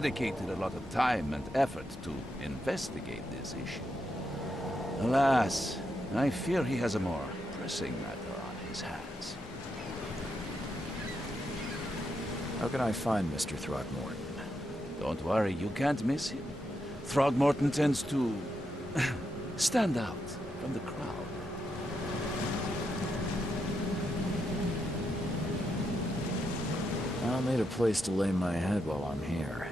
dedicated a lot of time and effort to investigate this issue. Alas, I fear he has a more pressing matter on his hands. How can I find Mr. Throgmorton? Don't worry, you can't miss him. Throgmorton tends to stand out from the crowd. I'll need a place to lay my head while I'm here.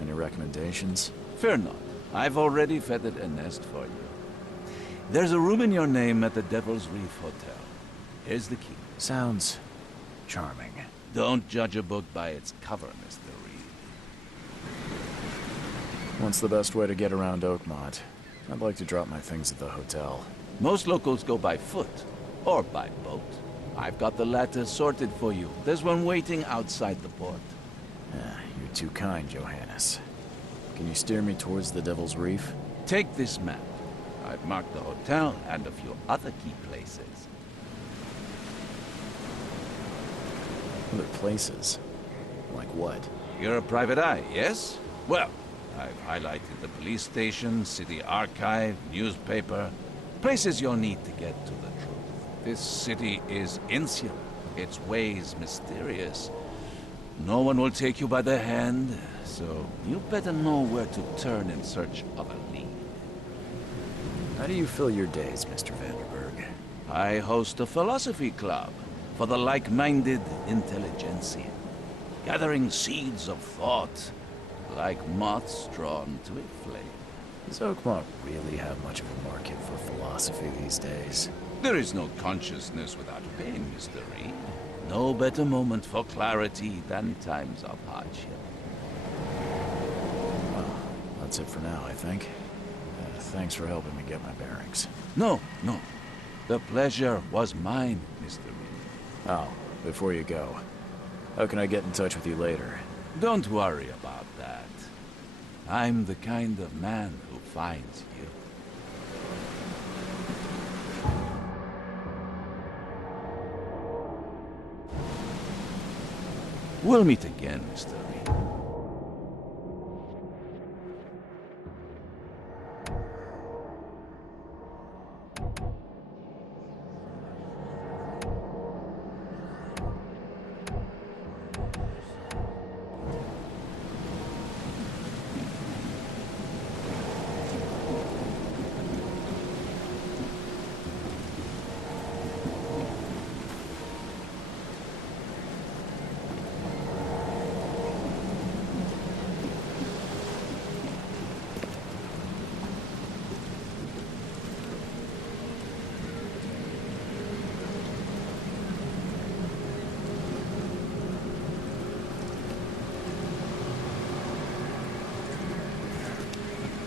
Any recommendations? Fear not. I've already feathered a nest for you. There's a room in your name at the Devil's Reef Hotel. Here's the key. Sounds charming. Don't judge a book by its cover, Mr. Reed. What's the best way to get around Oakmont? I'd like to drop my things at the hotel. Most locals go by foot, or by boat. I've got the latter sorted for you. There's one waiting outside the port. You're too kind, Johannes. Can you steer me towards the Devil's Reef? Take this map. I've marked the hotel and a few other key places. Other places? Like what? You're a private eye, yes? Well, I've highlighted the police station, city archive, newspaper, places you'll need to get to the truth. This city is insular, its ways mysterious. No one will take you by the hand, so you better know where to turn in search of a lead. How do you fill your days, Mr. Vanderberg? I host a philosophy club for the like-minded intelligentsia, gathering seeds of thought like moths drawn to a flame. Does Oakmont really have much of a market for philosophy these days? There is no consciousness without pain, Mr. Reed. No better moment for clarity than times of hardship. Well, that's it for now, I think. Thanks for helping me get my bearings. No. The pleasure was mine, Mr. Reed. Oh, before you go, how can I get in touch with you later? Don't worry about that. I'm the kind of man who finds you. We'll meet again, Mr. Reed.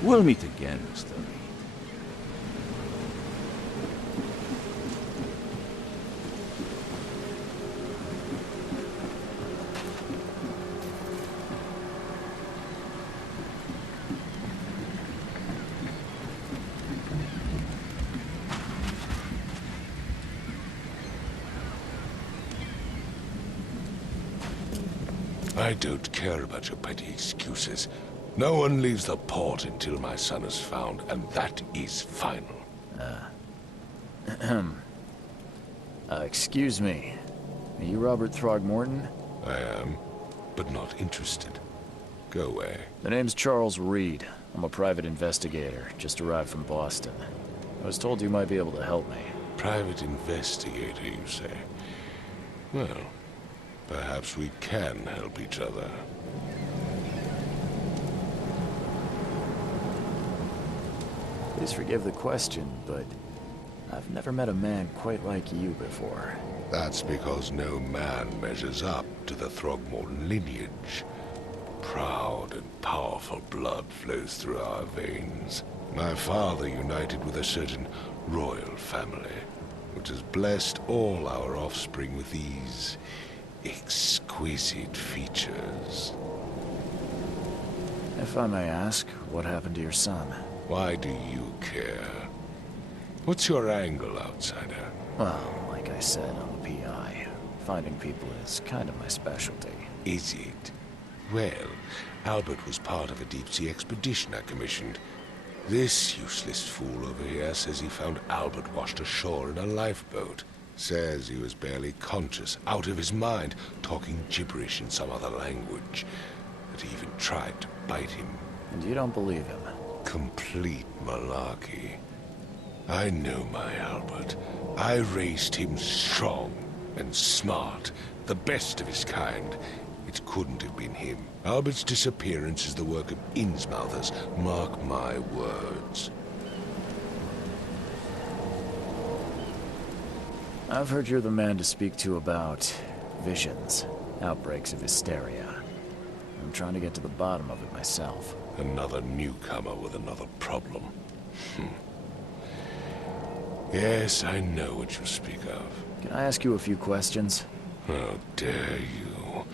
We'll meet again, Mr. Reed. I don't care about your petty excuses. No one leaves the port until my son is found, and that is final. Excuse me. Are you Robert Throgmorton? I am, but not interested. Go away. The name's Charles Reed. I'm a private investigator, just arrived from Boston. I was told you might be able to help me. Private investigator, you say? Well, perhaps we can help each other. Please forgive the question, but I've never met a man quite like you before. That's because no man measures up to the Throgmorton lineage. Proud and powerful blood flows through our veins. My father united with a certain royal family, which has blessed all our offspring with these exquisite features. If I may ask, what happened to your son? Why do you care? What's your angle, outsider? Well, like I said, I'm a PI. Finding people is kind of my specialty. Is it? Well, Albert was part of a deep-sea expedition I commissioned. This useless fool over here says he found Albert washed ashore in a lifeboat. Says he was barely conscious, out of his mind, talking gibberish in some other language. That he even tried to bite him. And you don't believe him? Complete malarkey. I know my Albert. I raised him strong and smart, the best of his kind. It couldn't have been him. Albert's disappearance is the work of Innsmouthers, mark my words. I've heard you're the man to speak to about visions, outbreaks of hysteria. I'm trying to get to the bottom of it myself. Another newcomer with another problem. Yes, I know what you speak of. Can I ask you a few questions? How dare you?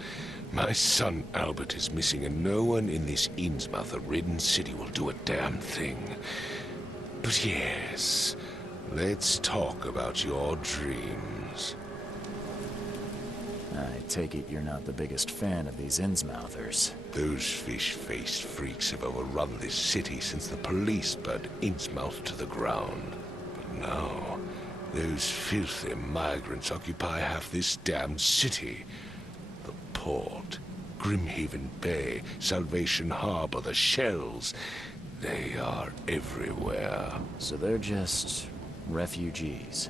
My son Albert is missing, and no one in this Innsmouther-ridden city will do a damn thing. But yes, let's talk about your dreams. I take it you're not the biggest fan of these Innsmouthers. Those fish-faced freaks have overrun this city since the police burned Innsmouth to the ground. But now, those filthy migrants occupy half this damned city. The port, Grimhaven Bay, Salvation Harbor, the shells. They are everywhere. So they're just refugees.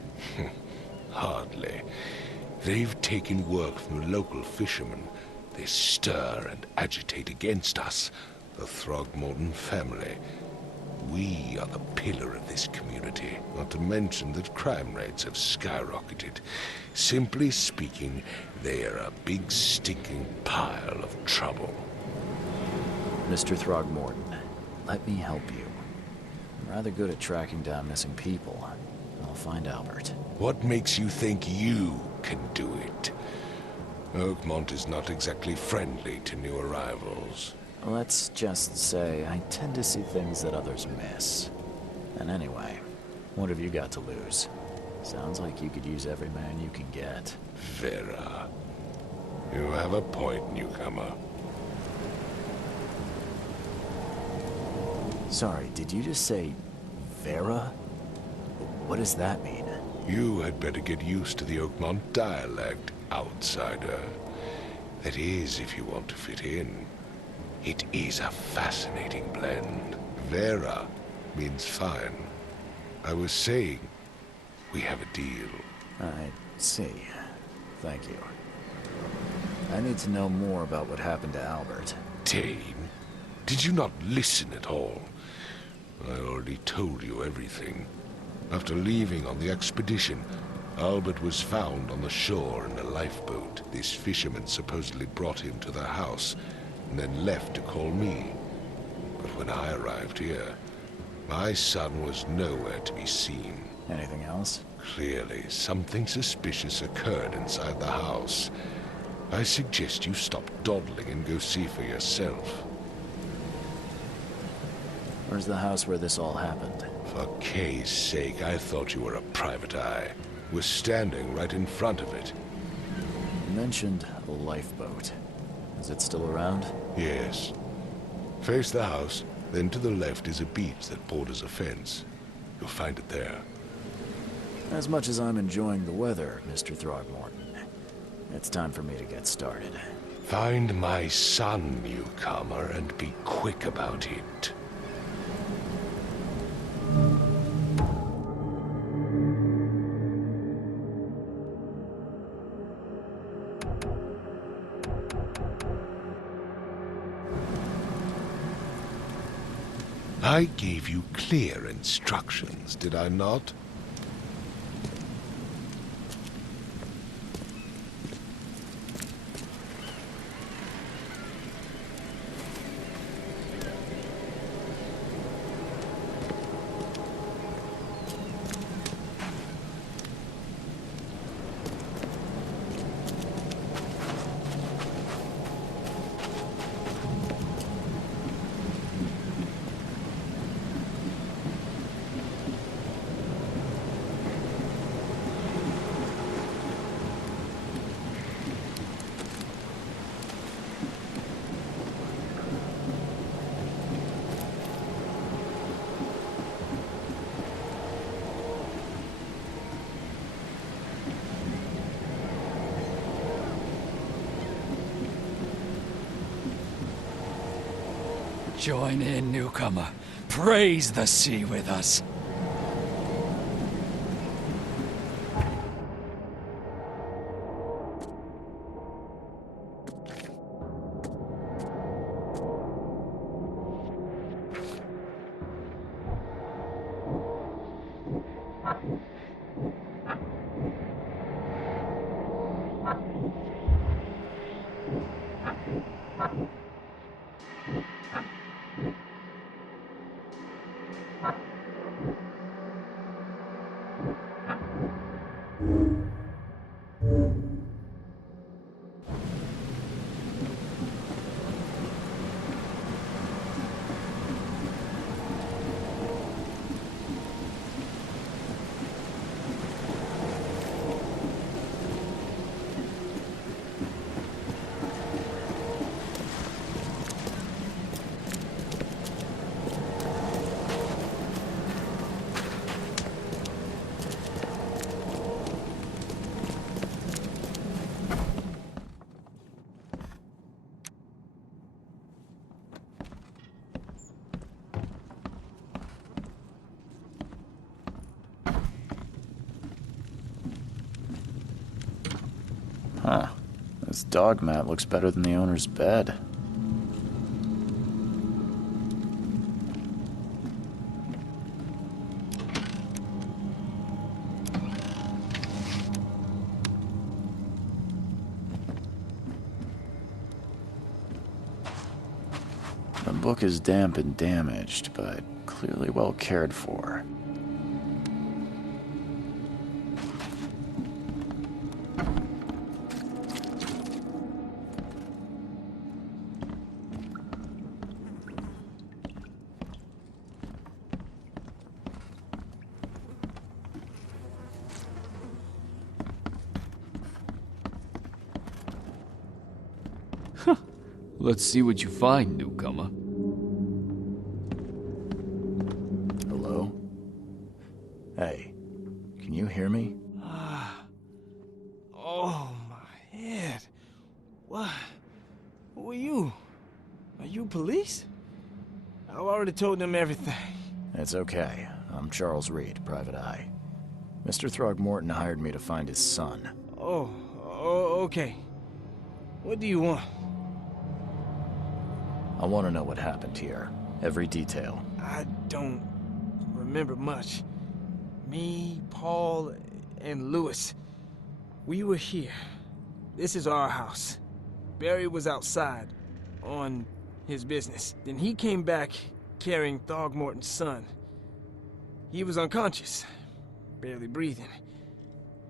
Hardly. They've taken work from the local fishermen. They stir and agitate against us, the Throgmorton family. We are the pillar of this community, not to mention that crime rates have skyrocketed. Simply speaking, they are a big stinking pile of trouble. Mr. Throgmorton, let me help you. I'm rather good at tracking down missing people. I'll find Albert. What makes you think you can do it? Oakmont is not exactly friendly to new arrivals. Let's just say I tend to see things that others miss. And anyway, what have you got to lose? Sounds like you could use every man you can get. Vera. You have a point, newcomer. Sorry, did you just say Vera? What does that mean? You had better get used to the Oakmont dialect, outsider. That is, if you want to fit in. It is a fascinating blend. Vera means fine. I was saying, we have a deal. I see. Thank you. I need to know more about what happened to Albert. Dane, did you not listen at all? I already told you everything. After leaving on the expedition, Albert was found on the shore in a lifeboat. This fisherman supposedly brought him to their house, and then left to call me. But when I arrived here, my son was nowhere to be seen. Anything else? Clearly, something suspicious occurred inside the house. I suggest you stop dawdling and go see for yourself. Where's the house where this all happened? For Kay's sake, I thought you were a private eye. We're standing right in front of it. You mentioned a lifeboat. Is it still around? Yes. Face the house, then to the left is a beach that borders a fence. You'll find it there. As much as I'm enjoying the weather, Mr. Throgmorton, it's time for me to get started. Find my son, newcomer, and be quick about it. I gave you clear instructions, did I not? Join in, newcomer. Praise the sea with us. Huh. This dog mat looks better than the owner's bed. The book is damp and damaged, but clearly well cared for. Let's see what you find, newcomer. Hello? Hey, can you hear me? Oh, my head. What? Who are you? Are you police? I've already told them everything. It's okay. I'm Charles Reed, Private Eye. Mr. Throgmorton hired me to find his son. Oh, okay. What do you want? I want to know what happened here. Every detail. I don't remember much. Me, Paul, and Lewis. We were here. This is our house. Barry was outside, on his business. Then he came back carrying Throgmorton's son. He was unconscious, barely breathing.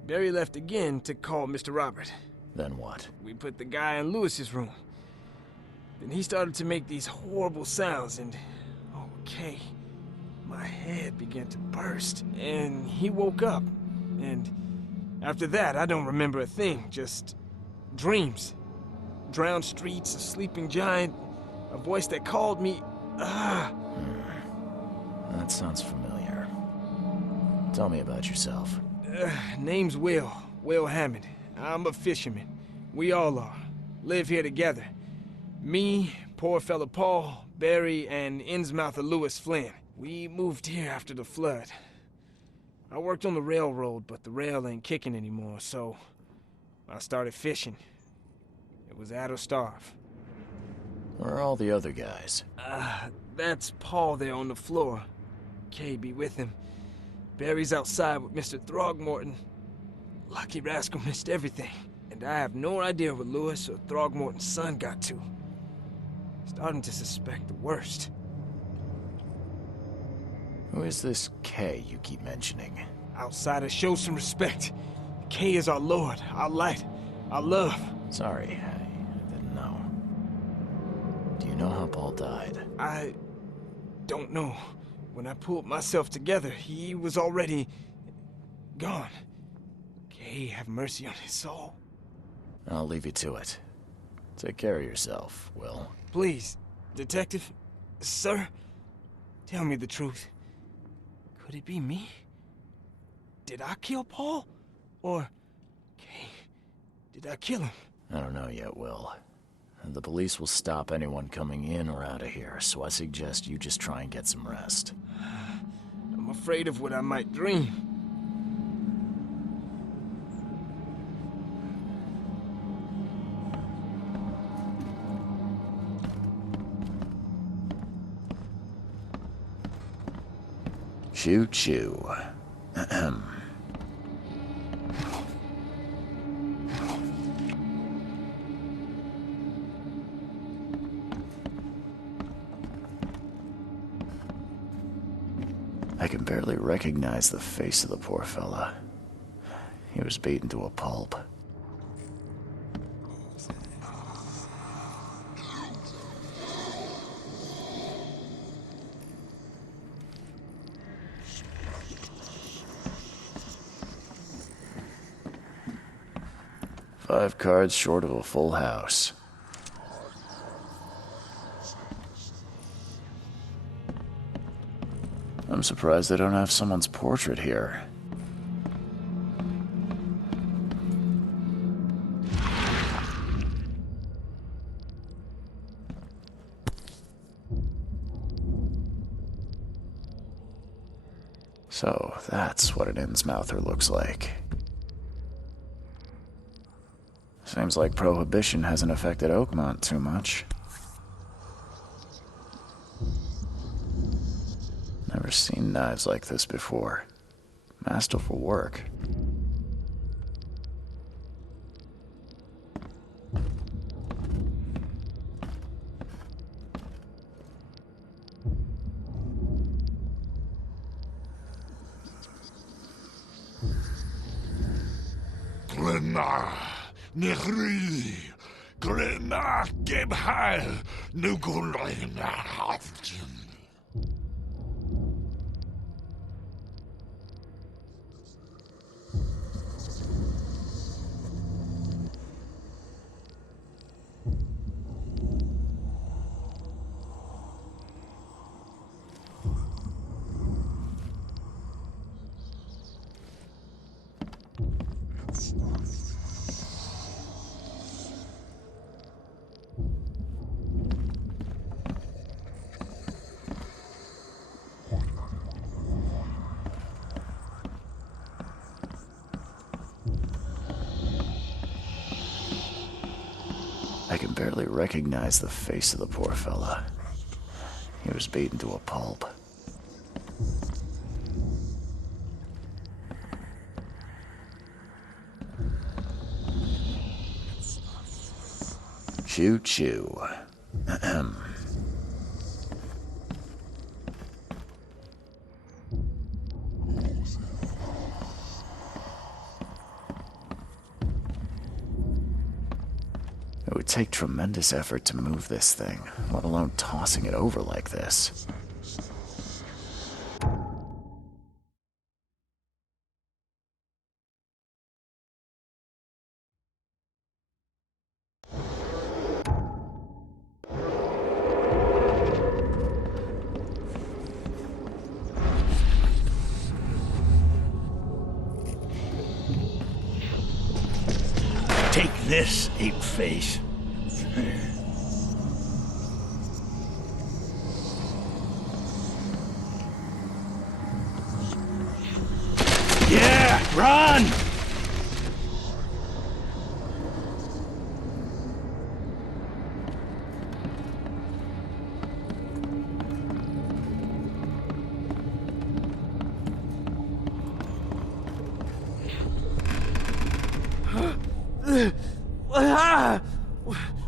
Barry left again to call Mr. Robert. Then what? We put the guy in Lewis's room. Then he started to make these horrible sounds and... okay. My head began to burst, and he woke up. And after that, I don't remember a thing, just dreams. Drowned streets, a sleeping giant, a voice that called me... That sounds familiar. Tell me about yourself. Name's Will Hammond. I'm a fisherman. We all are. Live here together. Me, poor fella Paul, Barry, and Innsmouther Lewis Flynn. We moved here after the flood. I worked on the railroad, but the rail ain't kicking anymore, so I started fishing. It was add or starve. Where are all the other guys? That's Paul there on the floor. Kay be with him. Barry's outside with Mr. Throgmorton. Lucky rascal missed everything, and I have no idea what Lewis or Throgmorton's son got to. Starting to suspect the worst. Who is this Kay you keep mentioning? Outsiders, show some respect. Kay is our lord, our light, our love. Sorry, I didn't know. Do you know how Paul died? I don't know. When I pulled myself together, he was already gone. Kay have mercy on his soul. I'll leave you to it. Take care of yourself, Will. Please, detective, sir, tell me the truth. Could it be me? Did I kill Paul? Or, Kay, did I kill him? I don't know yet, Will. The police will stop anyone coming in or out of here, so I suggest you just try and get some rest. I'm afraid of what I might dream. Choo choo. Ahem. I can barely recognize the face of the poor fella. He was beaten to a pulp. Five cards short of a full house. I'm surprised they don't have someone's portrait here. So, that's what an Innsmouther looks like. Seems like Prohibition hasn't affected Oakmont too much. Never seen knives like this before. Masterful work. Glenna, Nehri, Glenna, Gebhal, Nugulina, Hafton. I can barely recognize the face of the poor fella. He was beaten to a pulp. Choo choo. Ahem. It would take tremendous effort to move this thing, let alone tossing it over like this. Take this, ape-face. Yeah, run!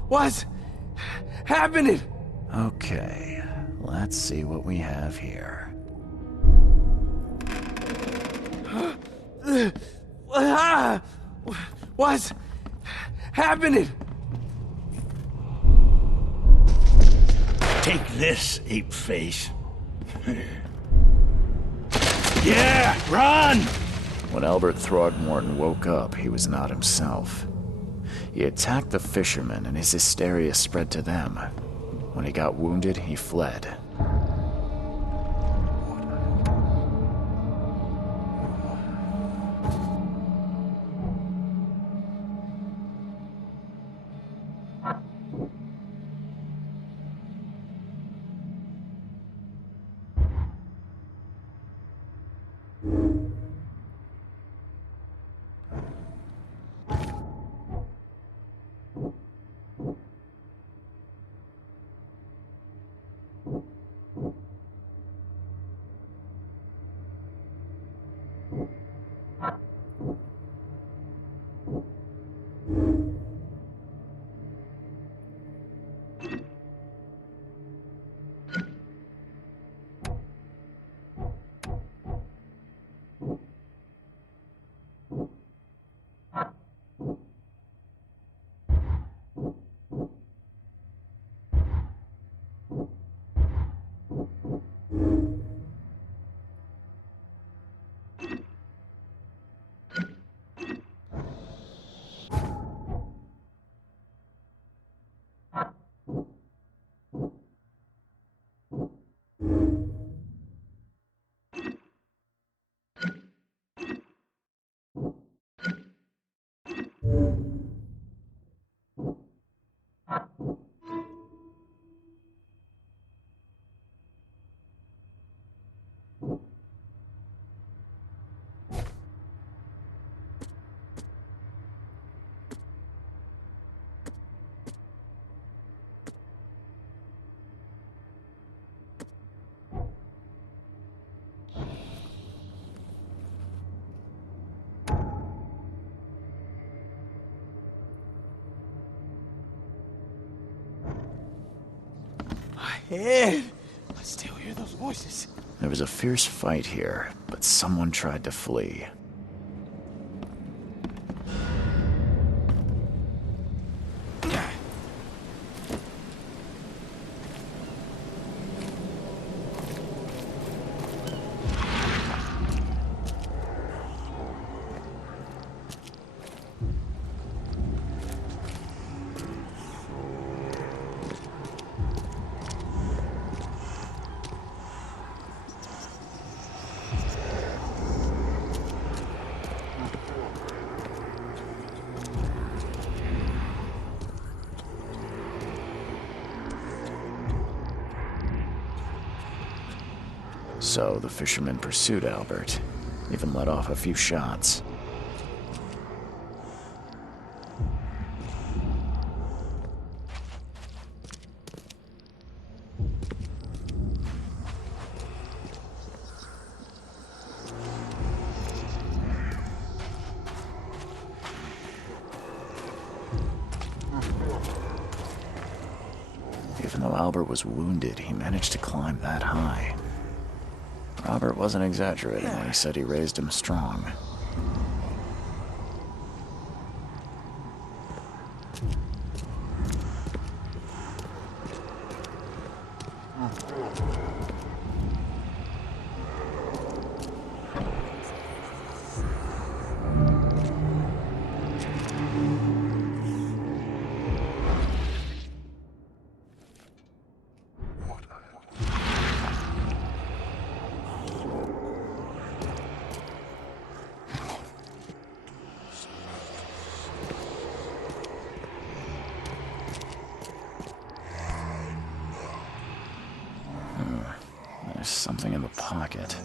What's happening? Okay, let's see what we have here. What's happening? Take this, ape-face. Yeah, run! When Albert Throgmorton woke up, he was not himself. He attacked the fishermen, and his hysteria spread to them. When he got wounded, he fled. Head. I still hear those voices. There was a fierce fight here, but someone tried to flee. So the fisherman pursued Albert, even let off a few shots. Even though Albert was wounded, he managed to climb that high. Robert wasn't exaggerating when he said he raised him strong. There's something in the pocket.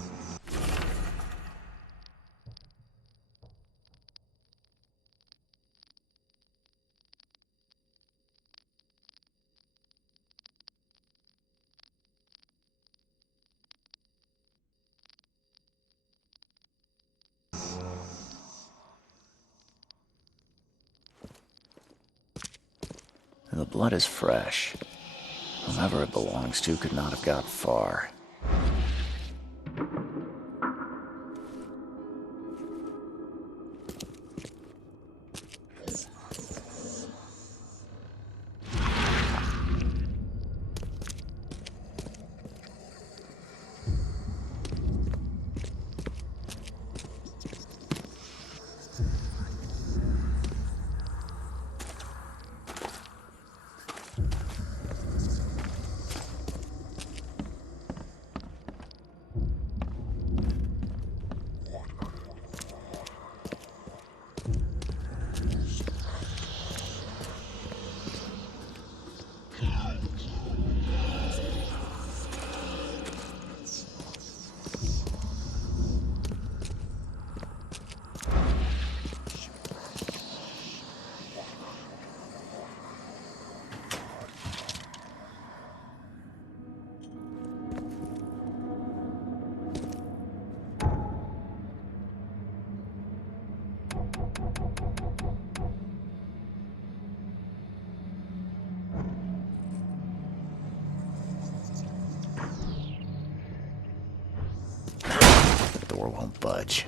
The blood is fresh. Whomever it belongs to could not have got far. door won't budge.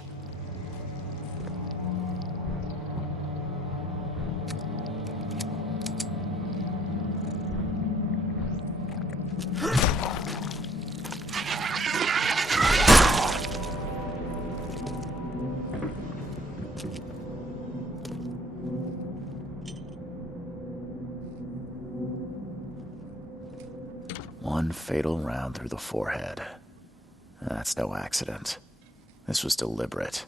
One fatal round through the forehead. That's no accident. This was deliberate.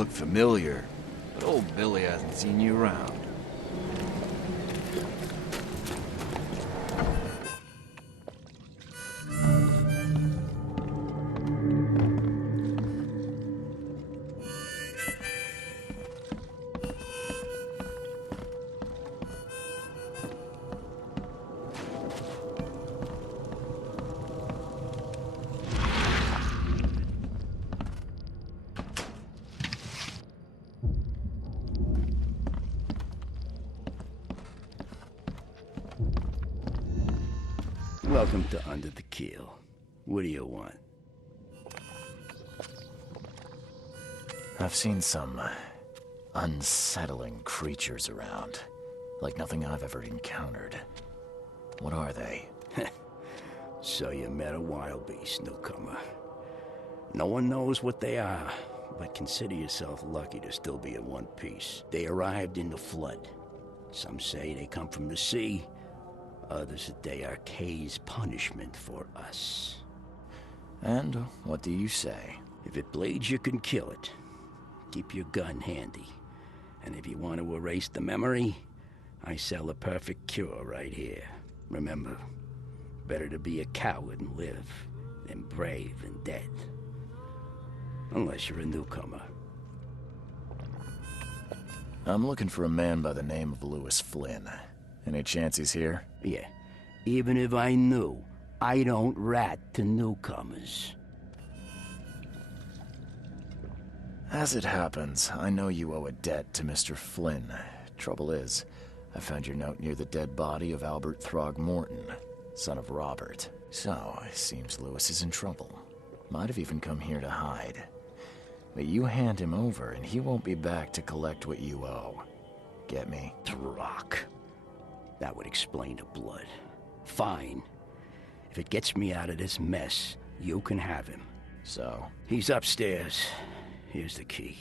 look familiar, but old Billy hasn't seen you around. Welcome to Under the Keel. What do you want? I've seen some unsettling creatures around. Like nothing I've ever encountered. What are they? So you met a wild beast, newcomer. No one knows what they are, but consider yourself lucky to still be in one piece. They arrived in the flood. Some say they come from the sea. Others that they are Kay's punishment for us. And what do you say? If it bleeds, you can kill it. Keep your gun handy. And if you want to erase the memory, I sell a perfect cure right here. Remember, better to be a coward and live than brave and dead. Unless you're a newcomer. I'm looking for a man by the name of Louis Flynn. Any chance he's here? Yeah, even if I knew, I don't rat to newcomers. As it happens, I know you owe a debt to Mr. Flynn. Trouble is, I found your note near the dead body of Albert Throgmorton, son of Robert. So, it seems Louis is in trouble. Might have even come here to hide. But you hand him over, and he won't be back to collect what you owe. Get me? Throck. That would explain the blood. Fine. If it gets me out of this mess, you can have him. So? He's upstairs. Here's the key.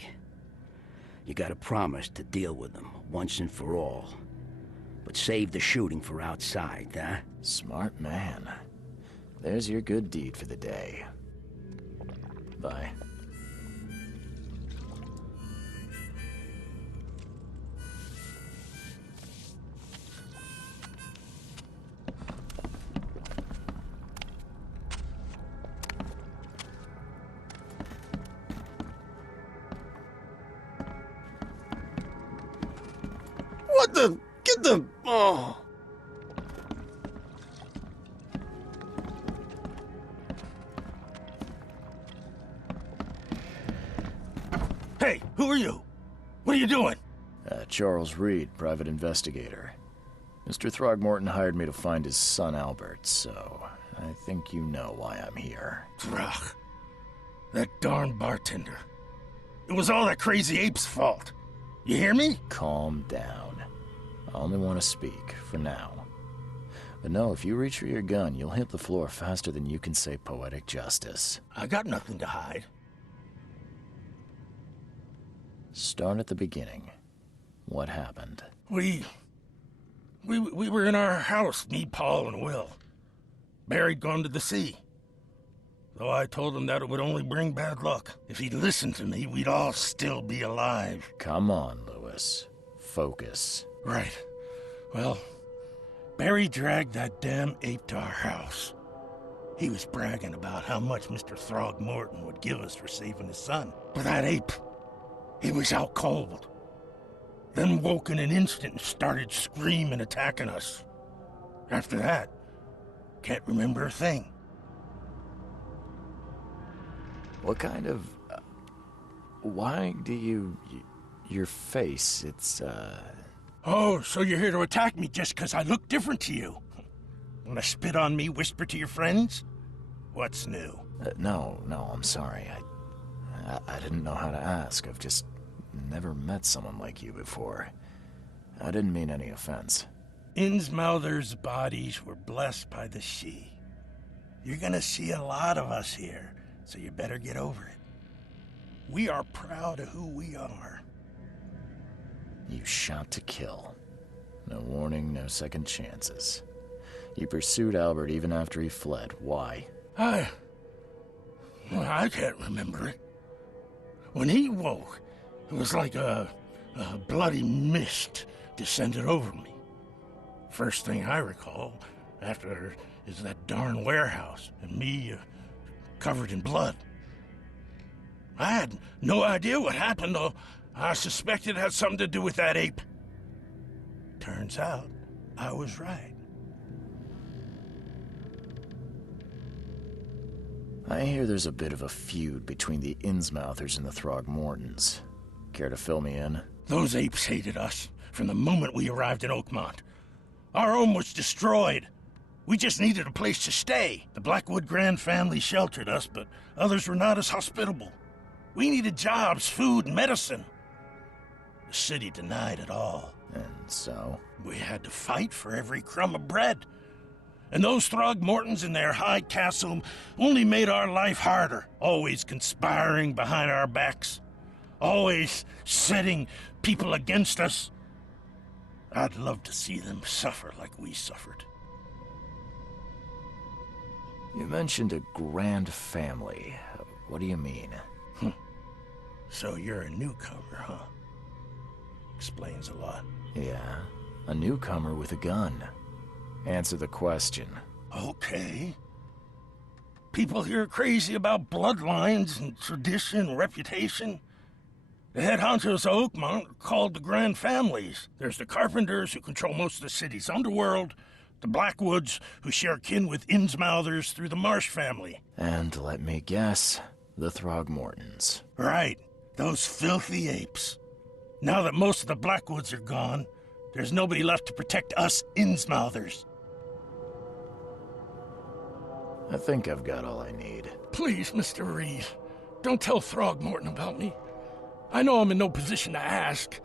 You gotta promise to deal with him, once and for all. But save the shooting for outside, huh? Smart man. There's your good deed for the day. Bye. What the? Get the... Oh! Hey, who are you? What are you doing? Charles Reed, private investigator. Mr. Throgmorton hired me to find his son Albert, so I think you know why I'm here. Throg. That darn bartender. It was all that crazy ape's fault. You hear me? Calm down. I only want to speak, for now. But no, if you reach for your gun, you'll hit the floor faster than you can say poetic justice. I got nothing to hide. Start at the beginning. What happened? We were in our house, me, Paul, and Will. Barry'd gone to the sea. Though I told him that it would only bring bad luck. If he'd listened to me, we'd all still be alive. Come on, Louis. Focus. Right. Well, Barry dragged that damn ape to our house. He was bragging about how much Mr. Throgmorton would give us for saving his son. But that ape, he was out cold. Then woke in an instant and started screaming, attacking us. After that, can't remember a thing. What kind of... why do you... your face, it's, Oh, so you're here to attack me just because I look different to you? Wanna spit on me, whisper to your friends? What's new? no, I'm sorry. I didn't know how to ask. I've just never met someone like you before. I didn't mean any offense. Innsmouther's bodies were blessed by the sea. You're gonna see a lot of us here, so you better get over it. We are proud of who we are. You shot to kill. No warning, no second chances. You pursued Albert even after he fled. Why? I can't remember it. When he woke, it was like a bloody mist descended over me. First thing I recall after is that darn warehouse and me covered in blood. I had no idea what happened, though. I suspected it had something to do with that ape. Turns out, I was right. I hear there's a bit of a feud between the Innsmouthers and the Throgmortons. Care to fill me in? Those apes hated us from the moment we arrived in Oakmont. Our home was destroyed. We just needed a place to stay. The Blackwood Grand family sheltered us, but others were not as hospitable. We needed jobs, food, and medicine. The city denied it all. And so? We had to fight for every crumb of bread. And those Throgmortons in their high castle only made our life harder, always conspiring behind our backs, always setting people against us. I'd love to see them suffer like we suffered. You mentioned a grand family. What do you mean? So you're a newcomer, huh? Explains a lot. Yeah, a newcomer with a gun. Answer the question. Okay. People here are crazy about bloodlines and tradition, reputation. The head honchos of Oakmont are called the Grand Families. There's the Carpenters, who control most of the city's underworld, the Blackwoods, who share kin with Innsmouthers through the Marsh family. And let me guess, the Throgmortons. Right, those filthy apes. Now that most of the Blackwoods are gone, there's nobody left to protect us Innsmouthers. I think I've got all I need. Please, Mr. Reed, don't tell Throgmorton about me. I know I'm in no position to ask.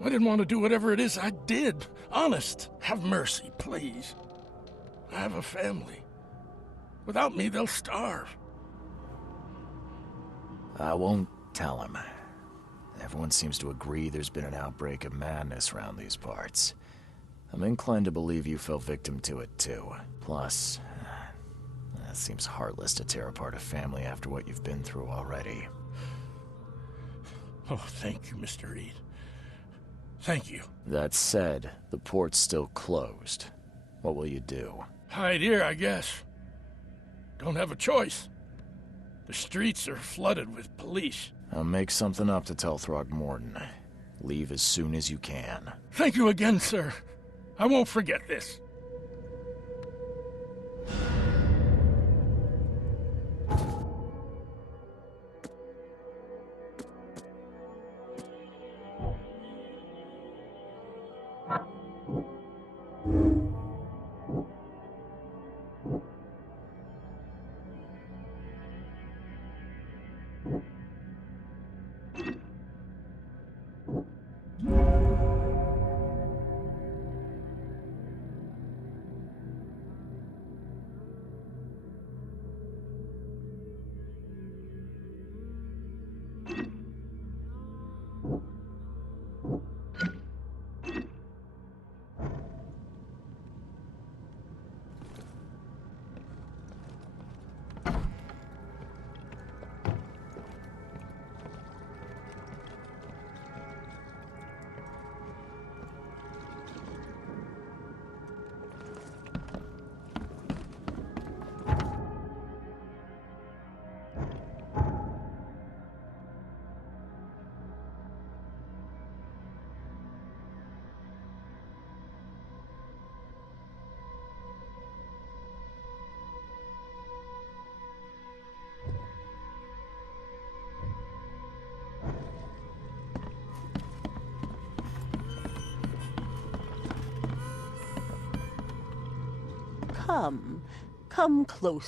I didn't want to do whatever it is I did. Honest, have mercy, please. I have a family. Without me, they'll starve. I won't tell him. Everyone seems to agree there's been an outbreak of madness around these parts. I'm inclined to believe you fell victim to it too. Plus, it seems heartless to tear apart a family after what you've been through already. Oh, thank you, Mr. Reed. Thank you. That said, the port's still closed. What will you do? Hide here, I guess. Don't have a choice. The streets are flooded with police. I'll make something up to tell Throgmorton. Leave as soon as you can. Thank you again, sir. I won't forget this. Come close.